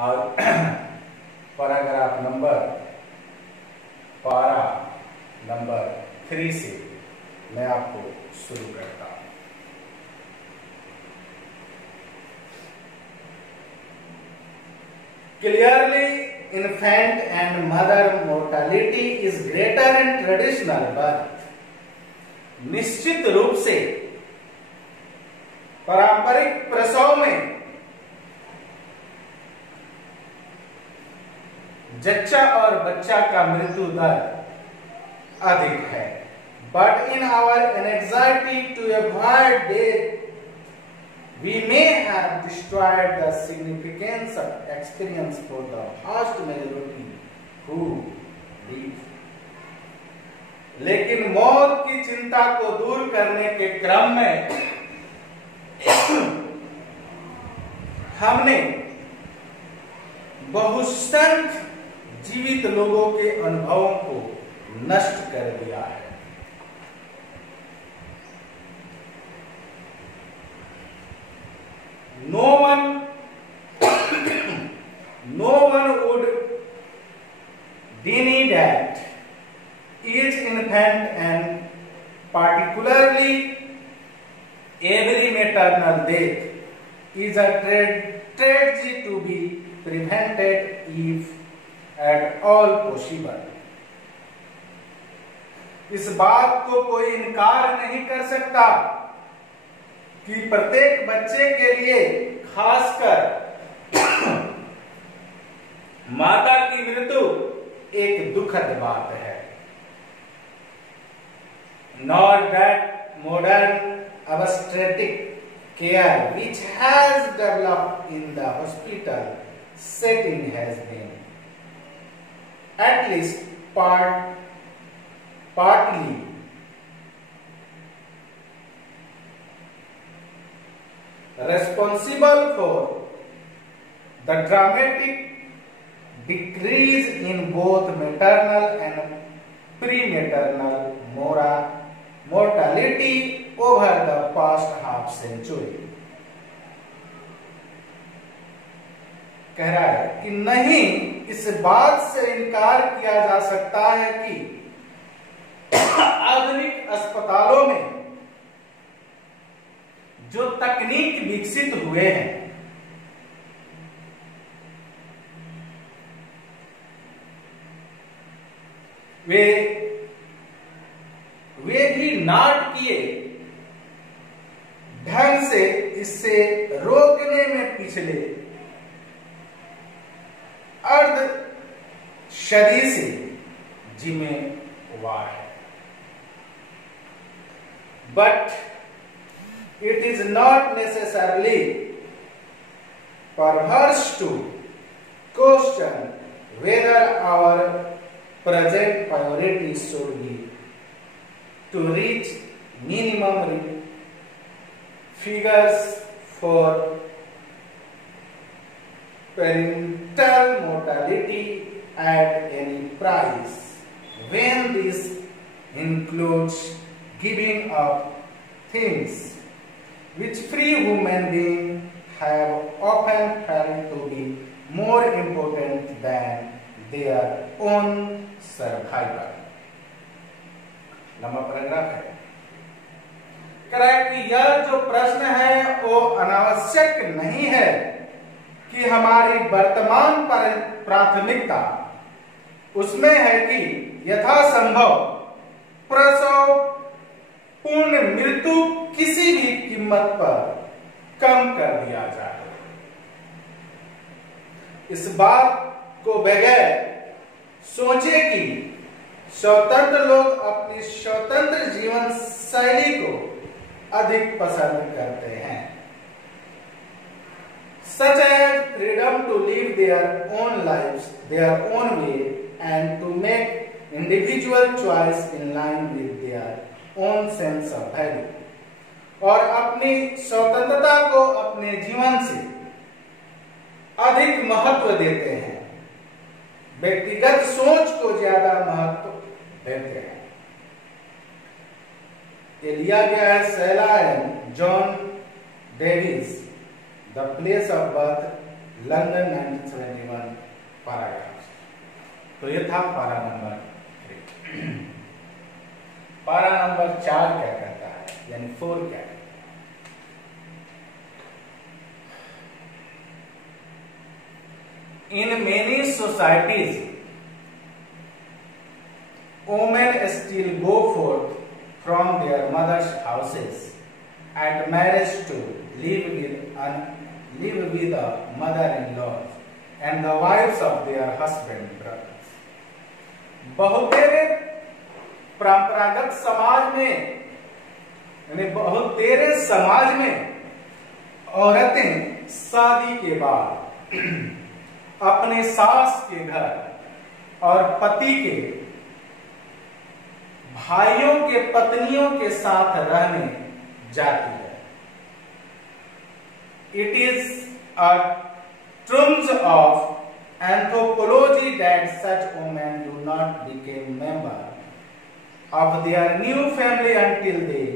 और paragraph number पारा number 3 से मैं आपको शुरू करता हूं। Clearly, infant and mother mortality is greater in traditional birth. निश्चित रूप से पारंपरिक प्रसव में जच्चा और बच्चा का मृत्यु दर अधिक है। But in our anxiety to avoid death, we may have destroyed the significance of experience for the vast majority who live. लेकिन मौत की चिंता को दूर करने के क्रम में हमने बहुसंख्य जीवित लोगों के अनुभवों को नष्ट कर दिया है। No one would deny that each infant and particularly every maternal death is a tragedy to be prevented if at all possible. इस बात को कोई इनकार नहीं कर सकता कि प्रत्येक बच्चे के लिए खासकर माता की मृत्यु एक दुखद बात है। Nor that modern obstetric care which has developed in the hospital setting has been at least partly responsible for the dramatic decrease in both maternal and prematernal mortality over the past half century. कह रहा है कि नहीं, इस बात से इनकार किया जा सकता है कि आधुनिक अस्पतालों में जो तकनीक विकसित हुए हैं वे भी नाटकीय ढंग से इससे रोकने में पिछले अर्ध सदी से जिम्मेवार है। But it is not necessarily perverse to question whether our present priority should be to reach minimum figures for parental mortality at any price, when this includes giving up things which free human beings have often felt to be more important than their own survival. लंबा paragraph है। कह रहा है कि यह जो प्रश्न है वो अनावश्यक नहीं है कि हमारी वर्तमान प्राथमिकता उसमें है कि यथासंभव प्रसव पूर्ण मृत्यु किसी भी कीमत पर कम कर दिया जाए। इस बात को बगैर सोचे कि स्वतंत्र लोग अपनी स्वतंत्र जीवन शैली को अधिक पसंद करते हैं, such as freedom to live their own lives their own way and to make individual choice in line with their own sense of value, और अपनी स्वतंत्रता को अपने जीवन से अधिक महत्व देते हैं, व्यक्तिगत सोच को ज्यादा महत्व देते हैं। ये लिया गया है Sela and John Davis, the place of birth London 1971 पैराग्राफ। तो ये था पारा नंबर 3। पारा नंबर 4 क्या कहता है, यानी 4 क्या है? In many societies, women still go forth from their mother's houses at marriage to live with the mother-in-laws and the wives of their husband brothers. बहुतेरे परंपरागत समाज में, यानी बहुतेरे समाज में औरतें शादी के बाद अपने सास के घर और पति के भाइयों के पत्नियों के साथ रहने जाती है। It is a truth of anthropology that such women do not become member of their new family until they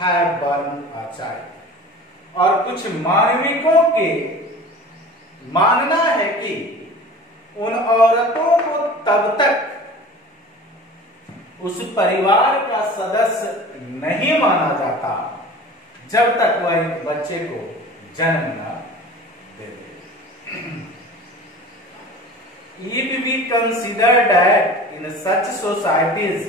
have born a child. और कुछ मानविकों के मानना है कि उन औरतों को तब तक उस परिवार का सदस्य नहीं माना जाता जब तक वह एक बच्चे को जन्म न दे दे। If we consider that in such societies,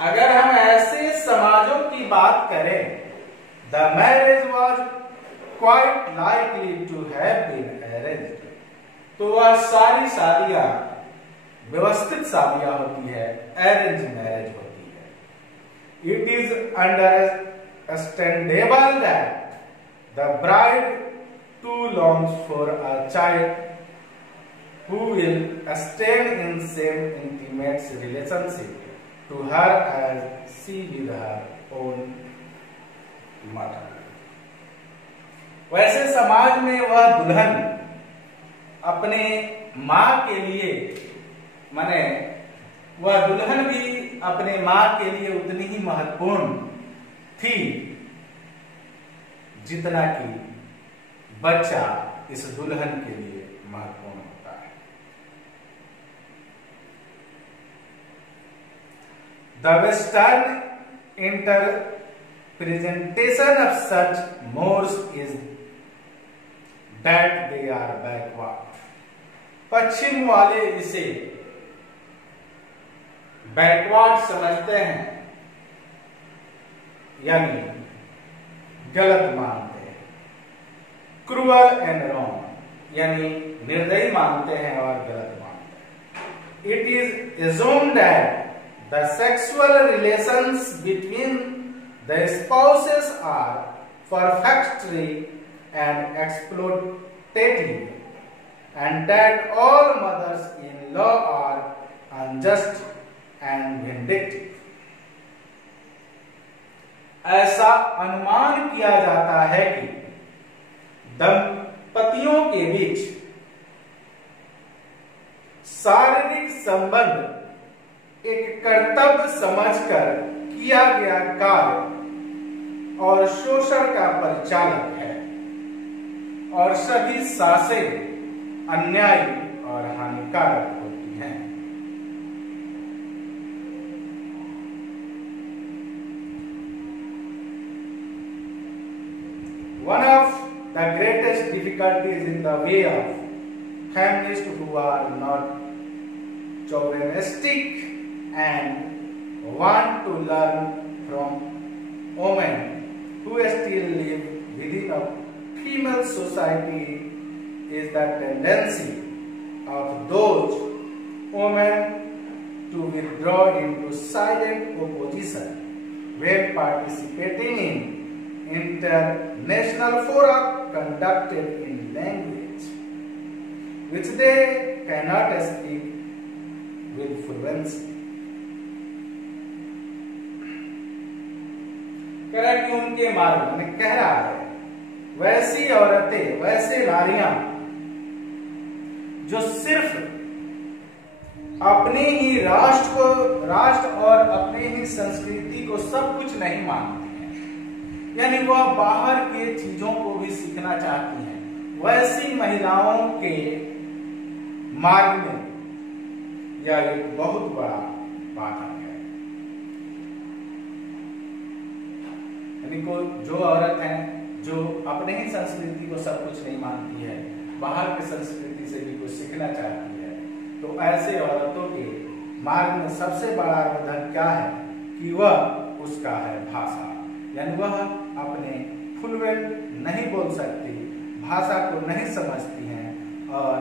अगर हम ऐसे समाजों की बात करें, the marriage was quite likely to have been arranged, तो वह सारी शादियां व्यवस्थित शादियां होती है, अरेंज मैरिज होती है। It is understandable that the bride too longs for a child who will stand in same intimate relationship to her as she with her own mother. वैसे समाज में वह दुल्हन अपने माँ के लिए, माने वह दुल्हन भी अपने माँ के लिए उतनी ही महत्वपूर्ण थी जितना कि बच्चा इस दुल्हन के लिए महत्वपूर्ण होता है। The Western interpretation of such mores is that they are backward. पश्चिम वाले इसे बैकवर्ड समझते हैं, यानी गलत मानते हैं। क्रूअल एंड रॉन्ग, यानी निर्दयी मानते हैं और गलत मानते हैं। It is assumed that the sexual relations between the spouses are perfunctory and exploitative, and that all mothers-in-law are unjust and vindictive. ऐसा अनुमान किया जाता है कि दंपतियों के बीच शारीरिक संबंध एक कर्तव्य समझकर किया गया कार्य और शोषण का परिचालक है, और सभी सासें अन्यायी और हानिकारक होती हैं। One of the greatest difficulties in the way of feminists who are not chauvinistic and want to learn from women who still live within a female society is the tendency of those women to withdraw into silent opposition when participating in international fora conducted in language which they cannot speak with fluency. कह रहा है कि उनके मार्ग में कह रहा है वैसी औरतें, वैसे नारियां जो सिर्फ अपने ही राष्ट्र और अपने ही संस्कृति को सब कुछ नहीं मानती हैं, यानी वह बाहर के चीजों को भी सीखना चाहती हैं, वैसी महिलाओं के मार्ग में यह एक बहुत बड़ा बाधक है। यानी को जो औरत है जो अपने ही संस्कृति को सब कुछ नहीं मानती है, बाहर की संस्कृति से भी कुछ सीखना चाहती है, तो ऐसे औरतों के मार्ग में सबसे बड़ा बाधक क्या है कि वह उसका है भाषा। यानी वह अपने फ्लुएंट नहीं बोल सकती, भाषा को नहीं समझती हैं, और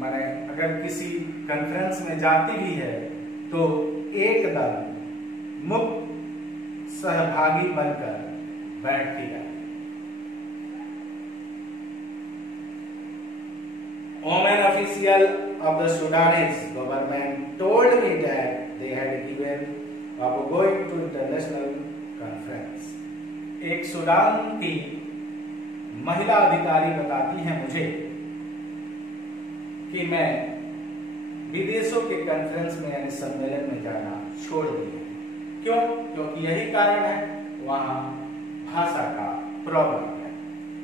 माने अगर किसी कॉन्फ्रेंस में जाती भी है तो एकदम मुक्त सहभागी बनकर बैठती है। Women official of the Sudanese government told me that they had given up going to international conference. एक सूडान की महिला अधिकारी बताती हैं मुझे कि मैं विदेशों के कॉन्फ्रेंस में यानी सम्मेलन में जाना छोड़ दी। क्यों? क्योंकि यही कारण है, वहां भाषा का प्रॉब्लम है,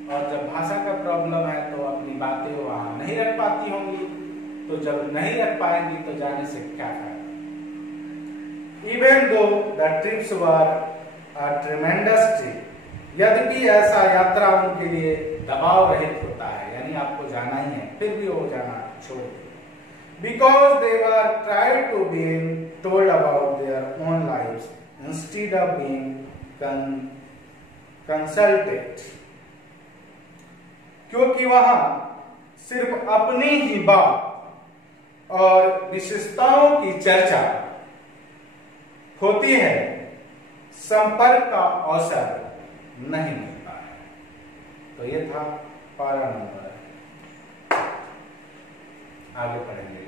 और जब भाषा का प्रॉब्लम है तो अपनी बातें वहां नहीं रख पाती होंगी, तो जब नहीं रख पाएंगी तो जाने से क्या फायदा। Even though the trips were a tremendous trip, यद्यपि ऐसा यात्रा उनके लिए दबाव रहित होता है, यानी आपको जाना ही है, फिर भी वो जाना छोड़ देते, because they were tried to be told about their own lives instead of being consulted, क्योंकि वहां सिर्फ अपनी ही बात और विशेषताओं की चर्चा होती है, संपर्क का अवसर नहीं मिलता है। तो ये था पारा नंबर, आगे पढ़ेंगे।